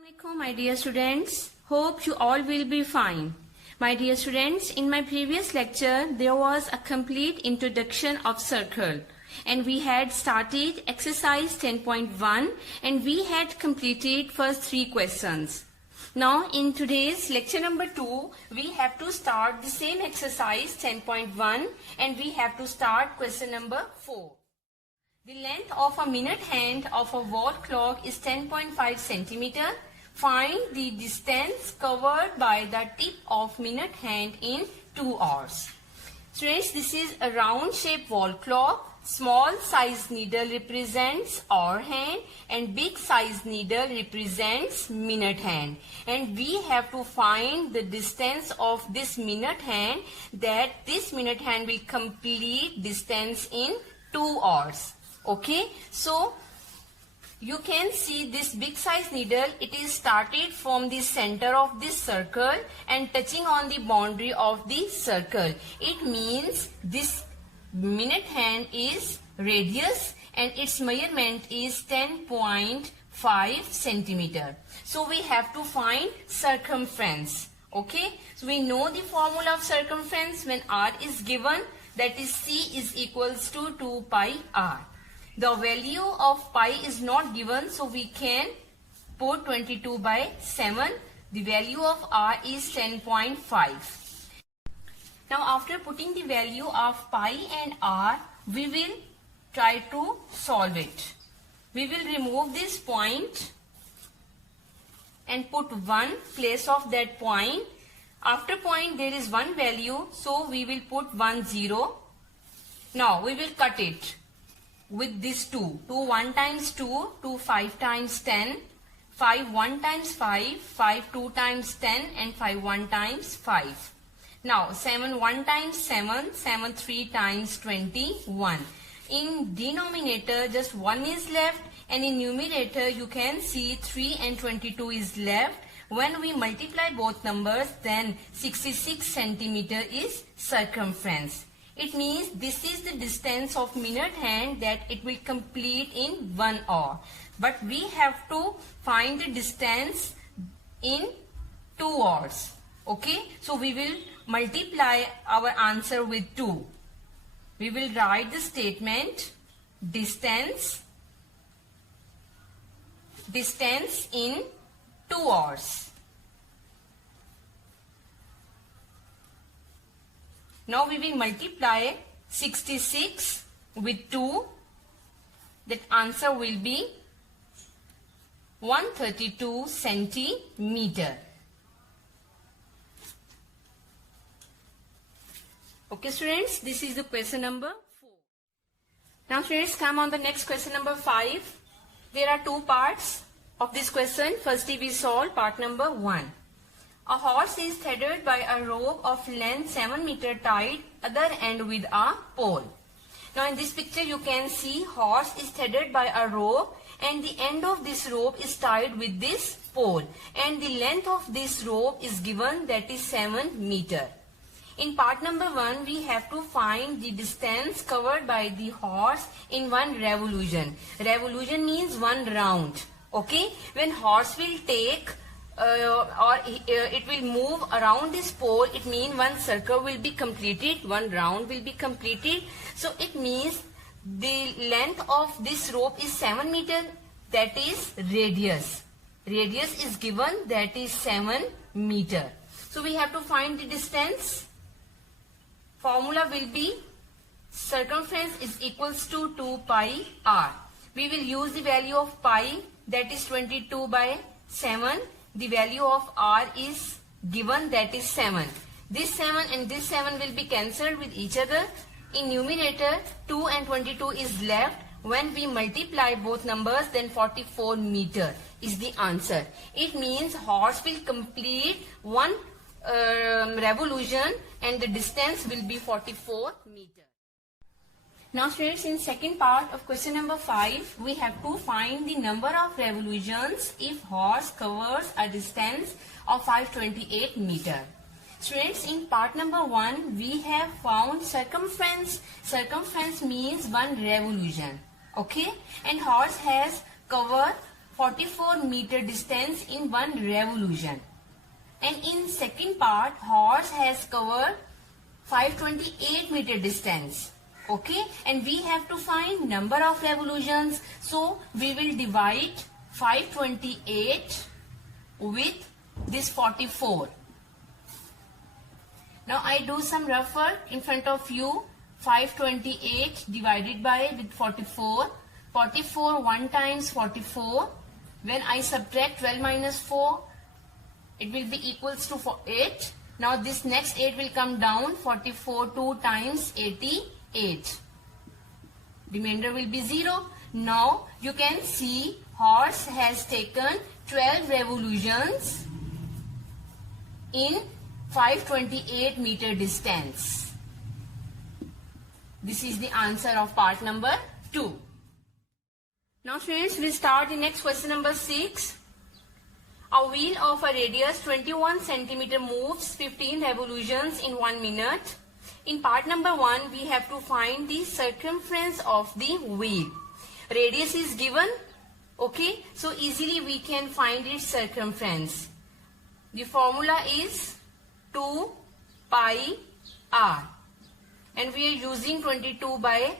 Assalamualaikum, my dear students. Hope you all will be fine. My dear students, in my previous lecture, there was a complete introduction of circle. And we had started exercise 10.1 and we had completed first 3 questions. Now in today's lecture number 2, we have to start the same exercise 10.1 and we have to start question number 4. The length of a minute hand of a wall clock is 10.5 centimeter. Find the distance covered by the tip of minute hand in 2 hours. Students, this is a round shaped wall clock. Small size needle represents hour hand and big size needle represents minute hand. And we have to find the distance of this minute hand, that this minute hand will complete distance in 2 hours. Okay, so you can see this big size needle, it is started from the center of this circle and touching on the boundary of the circle. It means this minute hand is radius and its measurement is 10.5 centimeter. So we have to find circumference. Okay, so we know the formula of circumference when r is given, that is c is equals to 2 pi r. The value of pi is not given, so we can put 22 by 7. The value of r is 10.5. Now after putting the value of pi and r, we will try to solve it. We will remove this point and put 1 place of that point. After point there is one value, so we will put 1 0. Now we will cut it with this 2. 2 1 times 2, 2 5 times 10, 5 1 times 5, 5 2 times 10 and 5 1 times 5. Now 7 1 times 7, 7 3 times 21. In denominator just 1 is left and in numerator you can see 3 and 22 is left. When we multiply both numbers, then 66 centimeter is circumference. It means this is the distance of minute hand that it will complete in 1 hour. But we have to find the distance in 2 hours. Okay, so we will multiply our answer with 2. We will write the statement distance in 2 hours. Now we will multiply 66 with 2. That answer will be 132 centimeter. Okay students, this is the question number 4. Now students, come on the next question number 5. There are 2 parts of this question. Firstly we solve part number 1. A horse is tethered by a rope of length 7 meter tied other end with a pole. Now in this picture you can see horse is tethered by a rope and the end of this rope is tied with this pole and the length of this rope is given, that is 7 meter. In part number 1 we have to find the distance covered by the horse in 1 revolution. Revolution means 1 round. Okay, when horse will take it will move around this pole, it means 1 circle will be completed, 1 round will be completed. So it means the length of this rope is 7 meter, that is radius. Radius is given, that is 7 meter. So we have to find the distance. Formula will be circumference is equals to 2 pi r. We will use the value of pi, that is 22 by 7. The value of r is given, that is 7. This 7 and this 7 will be cancelled with each other. In numerator 2 and 22 is left. When we multiply both numbers, then 44 meter is the answer. It means horse will complete 1 revolution and the distance will be 44 meter. Now students, in second part of question number 5, we have to find the number of revolutions if horse covers a distance of 528 meter. Students, in part number 1, we have found circumference. Circumference means 1 revolution. Okay, and horse has covered 44 meter distance in one revolution. And in second part, horse has covered 528 meter distance. Okay, and we have to find number of revolutions. So we will divide 528 with this 44. Now I do some rough work in front of you. 528 divided by with 44. 44 1 times 44. When I subtract 12 minus 4, it will be equals to 8. Now this next 8 will come down. 44 2 times 88. Remainder will be 0. Now you can see horse has taken 12 revolutions in 528 meter distance. This is the answer of part number 2. Now students, we start the next question number 6. A wheel of a radius 21 centimeter moves 15 revolutions in 1 minute. In part number 1, we have to find the circumference of the wheel. Radius is given. Okay, so easily we can find its circumference. The formula is 2 pi r. And we are using 22 by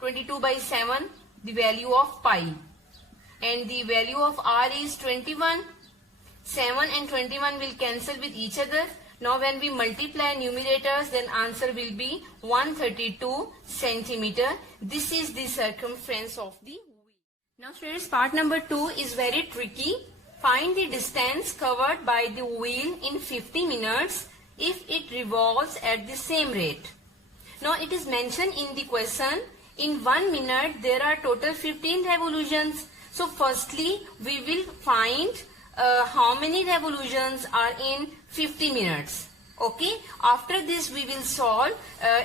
7, the value of pi. And the value of r is 21. 7 and 21 will cancel with each other. Now when we multiply numerators, then answer will be 132 centimeter. This is the circumference of the wheel. Now students, part number 2 is very tricky. Find the distance covered by the wheel in 50 minutes if it revolves at the same rate. Now it is mentioned in the question, in 1 minute there are total 15 revolutions. So firstly we will find how many revolutions are in 50 minutes. Okay, after this we will solve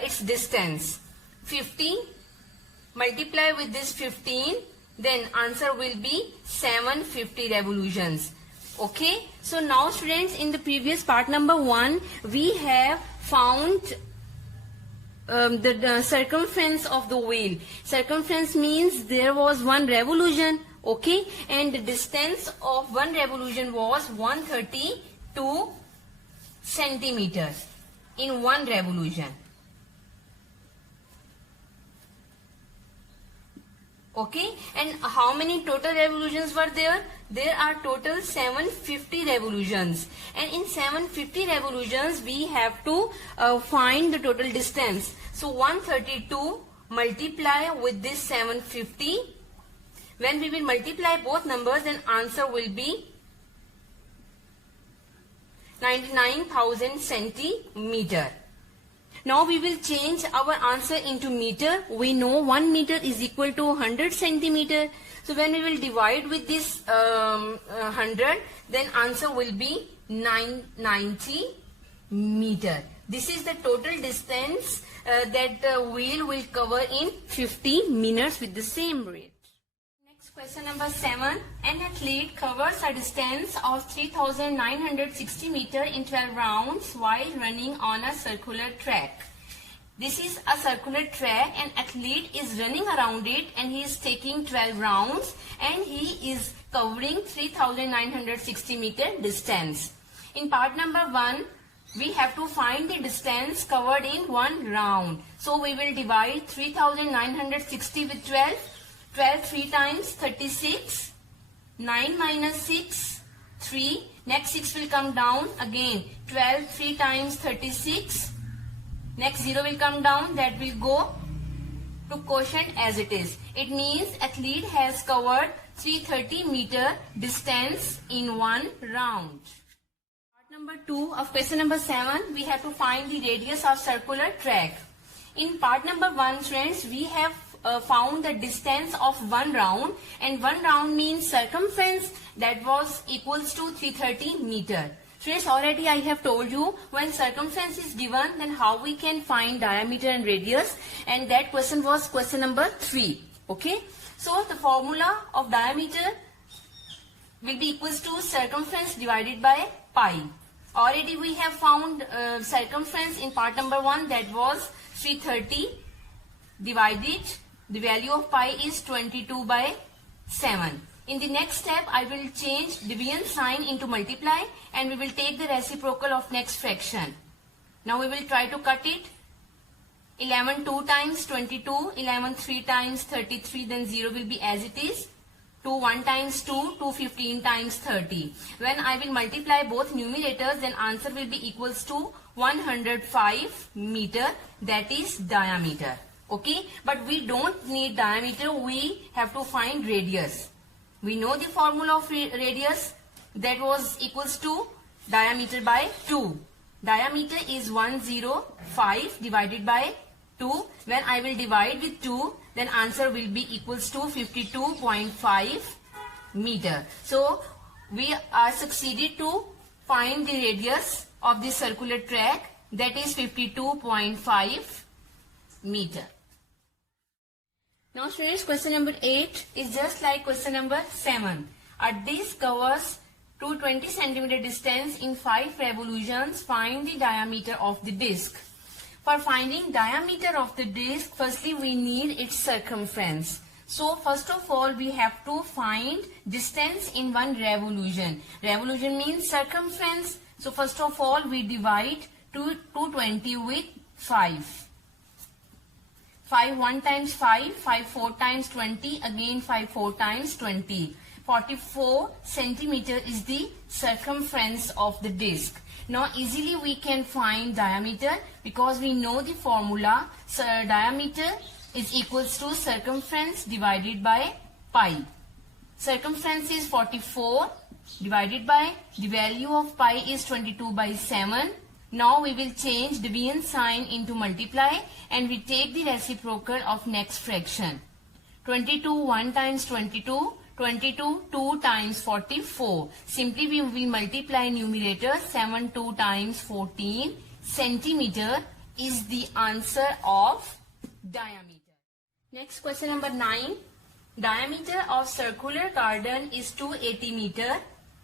its distance. 50 multiply with this 15, then answer will be 750 revolutions. Okay, so now students, in the previous part number 1 we have found the circumference of the wheel. Circumference means there was one revolution. Okay, and the distance of one revolution was 132 centimeters in one revolution. Okay, and how many total revolutions were there? There are total 750 revolutions, and in 750 revolutions we have to find the total distance. So 132 multiply with this 750. When we will multiply both numbers, then answer will be 99,000 centimeter. Now we will change our answer into meter. We know 1 meter is equal to 100 centimeter. So when we will divide with this 100, then answer will be 990 meter. This is the total distance that the wheel will cover in 50 minutes with the same rate. Question number 7. An athlete covers a distance of 3,960 meters in 12 rounds while running on a circular track. This is a circular track. An athlete is running around it and he is taking 12 rounds and he is covering 3,960 meter distance. In part number 1, we have to find the distance covered in one round. So we will divide 3,960 with 12. 12 3 times 36, 9 minus 6, 3, next 6 will come down again, 12 3 times 36, next 0 will come down, that will go to quotient as it is. It means athlete has covered 330 meter distance in one round. Part number 2 of question number 7, we have to find the radius of circular track. In part number 1, friends, we have found the distance of one round, and one round means circumference, that was equals to 330 meter. Friends, already I have told you, when circumference is given, then how we can find diameter and radius, and that question was question number 3. Okay, so the formula of diameter will be equals to circumference divided by pi. Already we have found circumference in part number 1, that was 330 divided, the value of pi is 22 by 7. In the next step, I will change division sign into multiply and we will take the reciprocal of next fraction. Now we will try to cut it. 11 2 times 22, 11 3 times 33, then 0 will be as it is. 2 1 times 2, 2 15 times 30. When I will multiply both numerators, then answer will be equals to 105 meter, that is diameter. Okay, but we don't need diameter, we have to find radius. We know the formula of radius, that was equals to diameter by 2. Diameter is 105 divided by 2. When I will divide with 2, then answer will be equals to 52.5 meter. So we are succeeded to find the radius of the circular track, that is 52.5 meter. Now students, question number 8 is just like question number 7. A disc covers 220 centimeter distance in 5 revolutions. Find the diameter of the disc. For finding diameter of the disc, firstly we need its circumference. So first of all we have to find distance in one revolution. Revolution means circumference. So first of all we divide 220 with 5. 5 1 times 5, 5 4 times 20, again 5 4 times 20. 44 centimeter is the circumference of the disc. Now easily we can find diameter because we know the formula. So diameter is equals to circumference divided by pi. Circumference is 44 divided by, the value of pi is 22 by 7. Now we will change division sign into multiply and we take the reciprocal of next fraction. 22 1 times 22, 22 2 times 44. Simply we will multiply numerator. 7 2 times 14 centimeter is the answer of diameter. Next question number 9. Diameter of circular garden is 280 meter.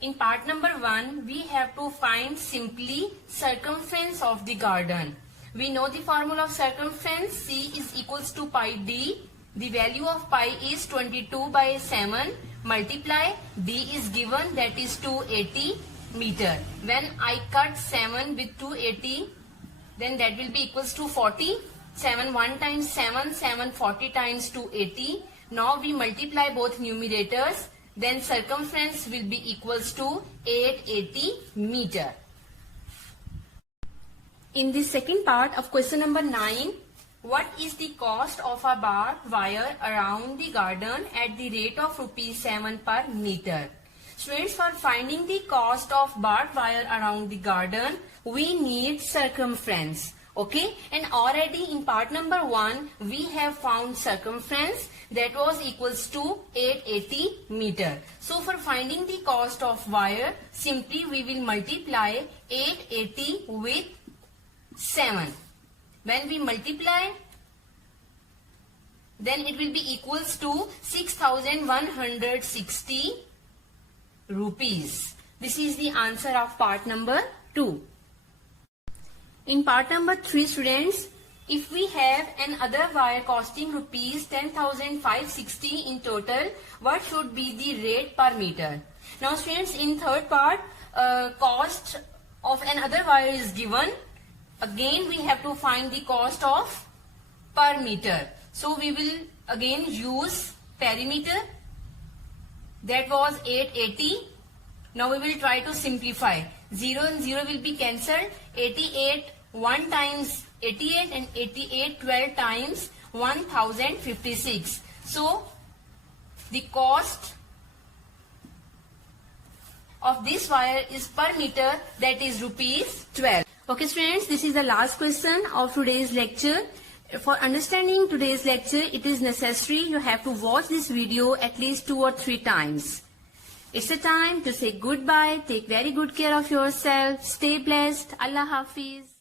In part number 1, we have to find simply circumference of the garden. We know the formula of circumference. C is equals to pi d. The value of pi is 22 by 7. Multiply, d is given, that is 280 meter. When I cut 7 with 280, then that will be equals to 40. 7 1 times 7, 7 40 times 280. Now we multiply both numerators. Then circumference will be equals to 880 meter. In the second part of question number 9, what is the cost of a barbed wire around the garden at the rate of rupees 7 per meter? Students, for finding the cost of barbed wire around the garden, we need circumference. Okay, and already in part number 1 we have found circumference, that was equals to 880 meter. So for finding the cost of wire, simply we will multiply 880 with 7. When we multiply, then it will be equals to 6,160 rupees. This is the answer of part number 2. In part number 3, students, if we have another wire costing rupees 10,560 in total, what should be the rate per meter? Now students, in third part, cost of another wire is given. Again we have to find the cost of per meter. So we will again use perimeter, that was 880. Now we will try to simplify. 0 and 0 will be cancelled. 88 1 times 88 and 88 12 times 1056. So the cost of this wire is per meter, that is rupees 12. Okay students, this is the last question of today's lecture. For understanding today's lecture, it is necessary you have to watch this video at least 2 or 3 times. It's a time to say goodbye. Take very good care of yourself. Stay blessed. Allah Hafiz.